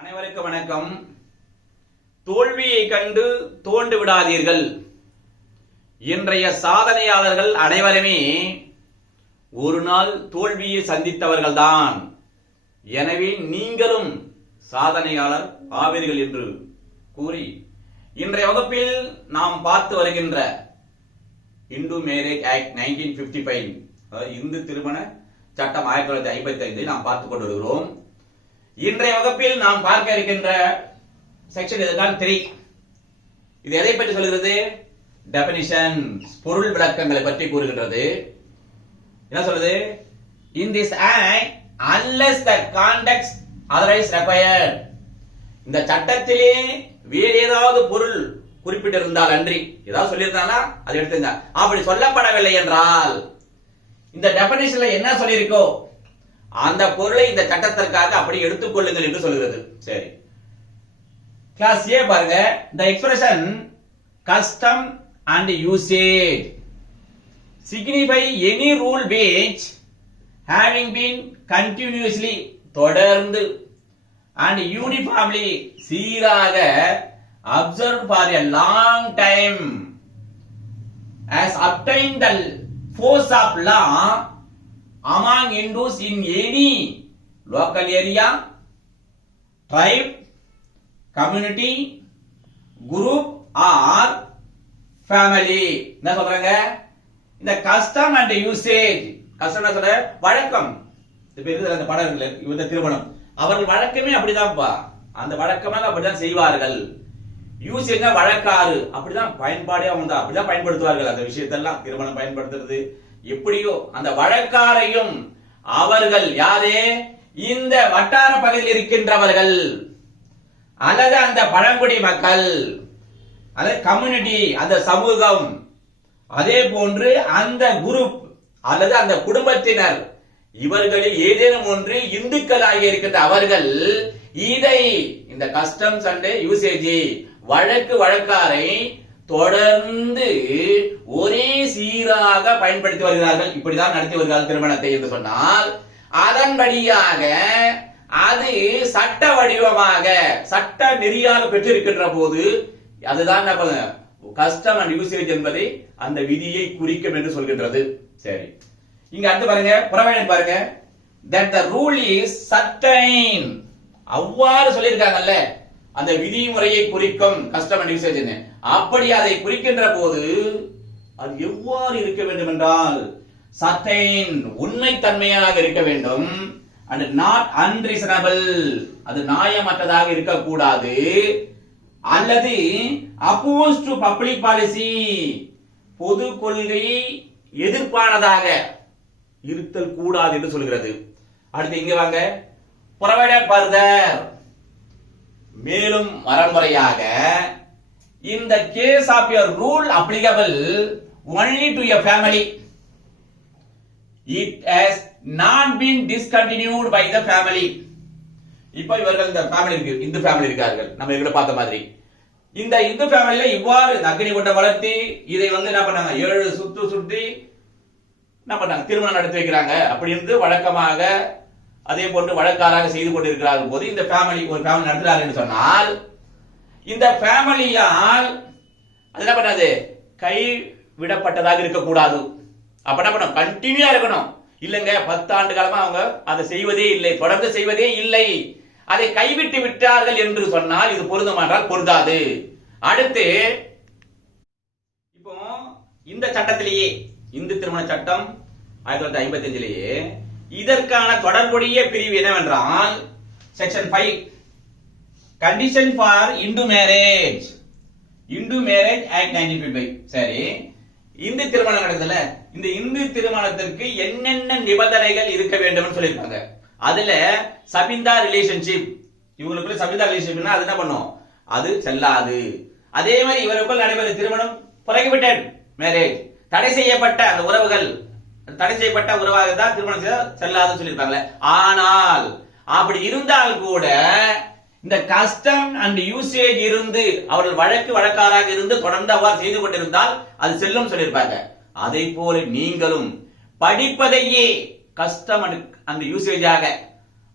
அனைவருக்கும் வணக்கம். தோல்வியை கண்டு தோண்டு விடாதீர்கள். இன்றைய சாதனையாளர்கள் அனைவருமே ஒரு நாள் தோல்வியை சந்தித்தவர்கள்தான். எனவே நீங்களும் சாதனையாளர் ஆவீர்கள் என்று கூறி இன்றைய வகுப்பில் நாம் பார்த்து வருகின்ற இந்து மேரேஜ் ஆக்ட் 1955, இந்து திருமண சட்டம் 1955 நாம் பார்த்துக் கொண்டிருக்கிறோம். இன்றைய வகுப்பில் நாம் பார்க்க இருக்கின்ற செக்ஷன் இதுதான் 3. இது எதை பற்றி சொல்கிறது? டெபினிஷன்ஸ், பொருள் விளக்கங்களை பற்றி கூறுகின்றது. என்ன சொல்றது? In this act, unless the context otherwise required, இந்த சட்டத்திலே வேறு ஏதாவது பொருள் குறிப்பிட்டிருந்தால் அன்றி, ஏதாவது சொல்லியிருந்தாங்களா அதை எடுத்துங்க. அப்படி சொல்லப்படவில்லை என்றால் இந்த டெபினிஷன்ல என்ன சொல்லியிருக்கோ அந்த பொருளை இந்த சட்டத்திற்காக அப்படி எடுத்துக்கொள்ளுங்கள் என்று சொல்கிறது. சரி, கிளாஸ் ஏ பாருங்க. the expression custom and usage signify any rule which having been continuously தொடர்ந்து and uniformly சீராக observed for a long time has obtained the force of law among Hindus in any local area, tribe, community, group or family. என்ன சொல்றாங்க? இந்த custom and usage, custom என்ன சொல்ற? வழக்கம். இப்ப இருக்கிற அந்த படங்கள், இந்த திருமணம், அவர்கள் வழக்கமே அப்படிதான்ப்பா. அந்த வழக்கமாக அப்படிதான் செய்வார்கள். யூசேஜ் வழக்காறு, அப்படிதான் பயன்பாடே அவங்க அப்படிதான் பயன்படுத்துவார்கள். அந்த விஷயத்தெல்லாம் திருமணம் பயன்படுத்துறது எப்படியோ அந்த வழக்காரையும் அவர்கள் யாரே இந்த வட்டார பகுதியில் இருக்கின்றவர்கள் அல்லது அந்த பழங்குடி மக்கள் அல்லது கம்யூனிட்டி, அந்த சமூகம், அதே போன்று அந்த குரூப் அல்லது அந்த குடும்பத்தினர், இவர்களில் ஏதேனும் ஒன்று இந்துக்களாக இருக்கின்ற அவர்கள் இதை இந்த கஸ்டம்ஸ் அண்ட் யூசேஜ் வழக்காரை தொடர்ந்து ஒரே சீராக பயன்படுத்தி வருகிறார்கள். இப்படிதான் நடத்தி வருகிறார்கள் திருமணத்தை என்று சொன்னால், அதன்படியாக அது சட்ட வடிவமாக சட்ட நெறியாக பெற்றிருக்கின்ற போது அதுதான் கஸ்டம் அண்ட் யூசேஜ் என்பதை அந்த விதியை குறிக்கும் என்று சொல்கின்றது. சரி, இங்க அடுத்து பாருங்க, புறவேணன் பாருங்க. that the rule is certain, அவ்வாறு சொல்லியிருக்காங்கல்ல, அந்த விதிமுறையை குறிக்கும் கஸ்டம் அண்ட் யூசேஜ். அப்படி அதை குறிக்கின்ற போது அது எவ்வாறு இருக்க வேண்டும் என்றால் certain, உண்மைத்தன்மையாக இருக்க வேண்டும். and not unreasonable, அது நியாயமற்றதாக இருக்கக்கூடாது. அல்லது opposed to public policy, பொது கொள்கையை எதிர்ப்பானதாக இருத்தல் கூடாது என்று சொல்கிறது. அடுத்து இங்க வாங்க, provided further, மேலும் மரமுறையாக in the case of your rule applicable only to your family, it has not been discontinued by the family. இப்போ இவர்கள் இந்த ஃபேமிலி இருக்கு, இந்து ஃபேமிலி இருக்கார்கள், நம்ம இவங்களை பார்த்த மாதிரி. இந்த இந்து ஃபேமிலியில இவ்வாறு அக்னி கொண்ட வளர்த்தி இதை என்ன பண்ணாங்க, 7 சுற்றி என்ன பண்ணாங்க, திருமணம் நடத்தி வைக்கிறாங்க. அப்படி இருந்து வழக்கமாக அதே போன்று வழக்காராக செய்து கொண்டிருக்கிறார்கள் போது இந்த ஃபேமிலி ஒரு ஃபேமிலி நடத்துறாங்க என்று சொன்னால், இந்த ஃபேமிலியால் அது என்ன பண்ணாது, கை விடப்பட்டதாக இருக்கக்கூடாது. அப்ப என்ன பண்ணணும், கண்டினியூா இருக்கணும். இல்லங்க 10 ஆண்டு காலமா அவங்க அதை செய்வதே இல்லை, தொடர்ந்து செய்வதே இல்லை, அதை கைவிட்டு விட்டார்கள் என்று சொன்னால் இது பொருந்துமானால் பொருந்தாது. அடுத்து இப்போ இந்த சட்டத்திலேயே, இந்து திருமண சட்டம் 1955 இதற்கான தொடர்புடைய பிரிவு என்னவென்றால் section 5, condition for Hindu marriage, Hindu marriage act 1955. சரி, இந்து திருமணம் நடக்குதுல, இந்த இந்து திருமணத்திற்கு என்னென்ன நிபந்தனைகள் இருக்க வேண்டும் சொல்லியிருக்காங்க. அதுல சபிந்தா ரிலேஷன்ஷிப், இவங்களுக்குள்ள சபிந்தா ரிலேஷன்ஷிப்னா அது என்ன பண்ணும், அது செல்லாது. அதே மாதிரி இவருக்குள் நடைபெறும் திருமணம் புரோஹிபிட்டட் மேரேஜ், தடை செய்யப்பட்ட அந்த உறவுகள், தடை செய்யப்பட்ட உறவாக தான் திருமணம் செல்லாதுன்னு சொல்லியிருக்காங்க. ஆனால் அப்படி இருந்தால் கூட இந்த கஸ்டம் அண்ட் யூசேஜ் இருந்து அவர்கள் வழக்காராக இருந்து தொடர்ந்து அவ்வாறு செய்து கொண்டிருந்தால் அது செல்லும் சொல்லியிருப்பாங்க. அதை போல நீங்களும் படிப்பதையே கஸ்டம் அண்ட் யூசேஜாக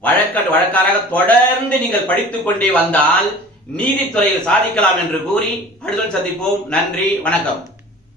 வழக்காராக தொடர்ந்து நீங்கள் படித்துக் கொண்டே வந்தால் நீதித்துறையில் சாதிக்கலாம் என்று கூறி அடுத்த சந்திப்போம். நன்றி, வணக்கம்.